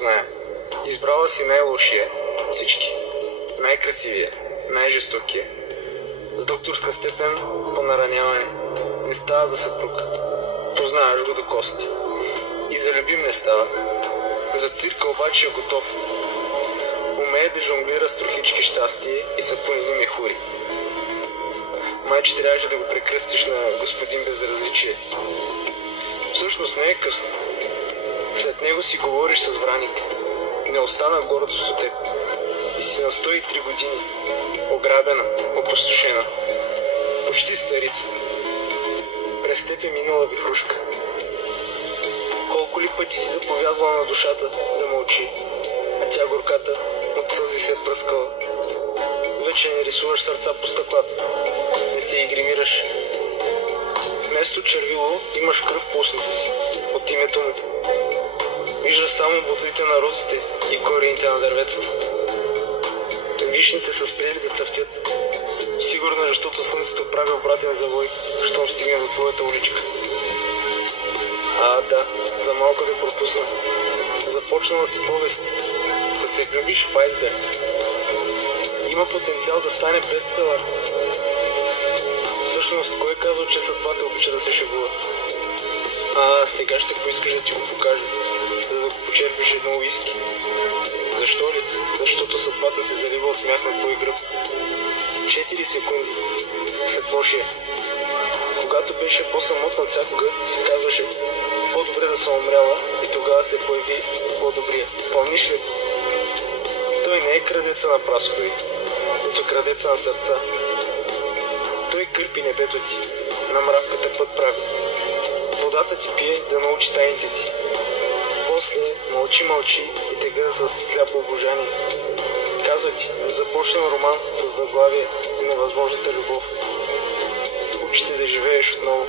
позная. Избрала си най-лошия всички. Най-красивия, най-жестокия. С докторска степен по нараняване. Не става за съпруг. Познаваш го до кости. И за любим не става. За цирка обаче е готов. Умее да жонглира с трохички щастие и сапунини мехури. Майче трябваше да го прекръстиш на господин безразличие. Всъщност не е късно. След него си говориш с враните. Не остана гордост от теб. И си на 103 години. Ограбена, опустошена. Почти старица. През теб е минала вихрушка. Колко ли пъти си заповядвала на душата да мълчи, а тя горката от сълзи се е пръскала. Вече не рисуваш сърца по стъклата. Не се игримираш. Вместо червило имаш кръв по устните си от името му. Виждаш само бодлите на розите и корените на дърветата. Вишните са спрели да цъфтят. Сигурно, защото слънцето прави обратен завой, щом стигне до твоята уличка. Да, за малко да пропусна. Започнала си повест. Да се влюбиш в айсберг. Има потенциал да стане бестселър. Всъщност, кой е казал, че съдбата обича да се шегува? Сега ще поискаш да ти го покажа, за да го почерпиш едно уиски. Защо ли? Защото съдбата се залива от смях на твой гръб. 4 секунди след лошия. Когато беше по-самотна от всякога, си казваше: по-добре да съм умряла, и тогава се появи по-добрия. Помниш ли? Той не е крадеца на праскови, нито крадеца на сърца. Той кърпи небето ти, на мравката път прави. Водата ти пие да научи тайните ти. После мълчи и тега с сляпо обожание. Казва ти, започнем роман с заглавие "Невъзможната любов". Учи те да живееш отново.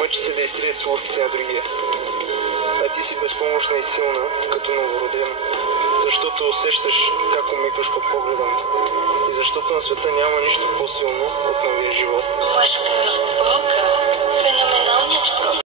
Мъчи се да изтрият слухите на другия. А ти си безпомощна и силна, като новородена. Защото усещаш как умекваш под погледа му. И защото на света няма нищо по-силно от новия живот. Мъжка разпалка.